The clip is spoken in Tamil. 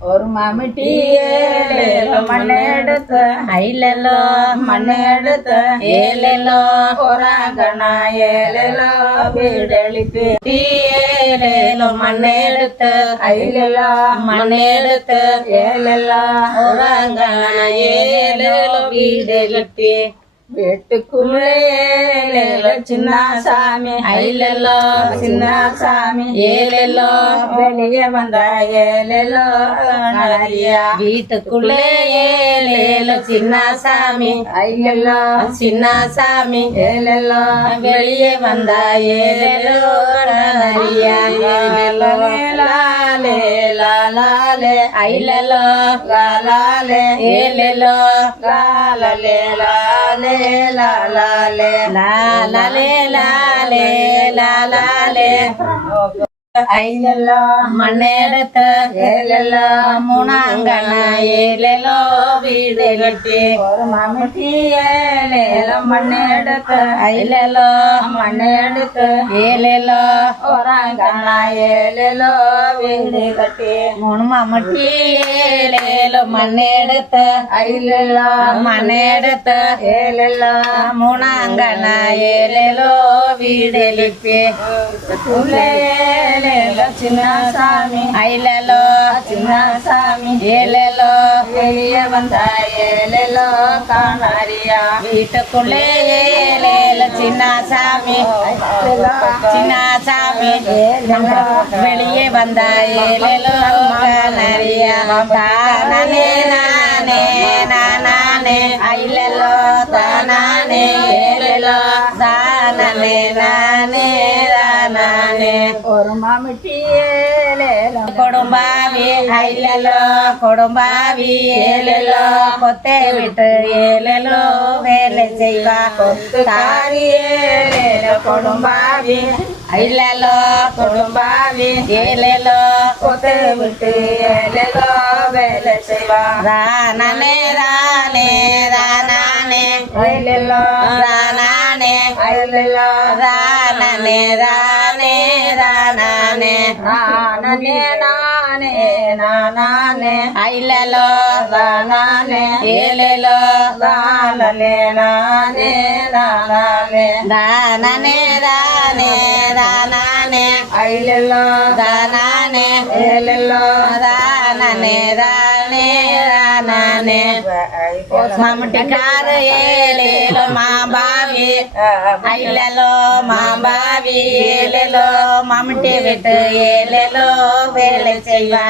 ஒரு மாமிட்டி மண்ணெடுத்து ஐலெல்லோ மண்ணெடுத்து ஏலெல்லோ ஒராங்கனா ஏலெல்லோ வீடெழுப்பி ஏலேலோ மண்ணெடுத்து ஐலெல்லோ மண்ணெடுத்து ஏலெல்லோ ஒராங்கனா ஏலேலோ வீடெழுப்பி வீட்டுக்குள்ளே சின்ன சாமி ஐலெல்லோ சின்ன சாமி ஏலெல்லோ வெளியே வந்த ஏலெல்லோ நிறையா வீட்டுக்குள்ளே ஏலேலோ சின்ன சாமி ஐலெல்லோ சின்ன சாமி ஏலெல்லோ வெளியே வந்த ஏலெலோ நிறையா ஏலெலோ லாலே லாலே ஐலெலோ லாலே ஏலெலோ லாலே லாலே லாலே லாலே லாலே லாலே ஐலெல்லோ மண்ணெடுத்து ஏலெல்லோ மூணாங்கன ஏலெலோ வீடு கட்டி ஒரு மாமிட்டி ஏலேலோ மண்ணெடுத்து ஐலெல்லோ மண்ணெடுத்து ஏலெலோ ஒராங்கன ஏலெலோ வீடு கட்டி மூணு மாமிட்டி ஏலேலோ மண்ணெடுத்து ஐலெல்லோ மண்ணெடுத்து ஏலெல்லோ மூணாங்கன ஏலெலோ வீடு எழுப்பி சின்ன சாமி ஐலெலோ சின்ன சாமி ஏலெலோ வெளியே வந்த ஏலெலோ காணாரியா வீட்டுக்குள்ளே ஏலேலோ சின்ன சாமி சின்ன சாமி வெளியே வந்த ஏலெலோ காணாரியா தானே நானே நானே ஐலெலோ தானே ஏலெலோ தானே நானே நானே ஒரு மாமிட்டி ஏலேலோ கொடும்பாவி ஐலெலோ கொடும்பாவி ஏலெலோ கொத்தை விட்டு ஏலெலோ வேலை செய்வா கொத்துக்காரி ஏலேலோ கொடும்பாவி ஐலெலோ கொடும்பாவி ஏலெலோ கொத்தை விட்டு ஏலெலோ வேலை செய்வா ரானே ரானே ரானே ஐலெலோ ரானே ஐலெலோ ரானே ரானே ரானே நானே நானே நானே ஐலெலோ ரானே ஏலெலோ ரானே நானே நானே ரானே ரானே ரானே ஐலெலோ ரானே ஏலெலோ ரானே ரானே ரானே மம்முட்டிக்கார ஏலேலோ மாபாவி ஐலெலோ மாபாவி ஏலேலோ மம்முட்டி விட்டு ஏலேலோ வேலை செய்வா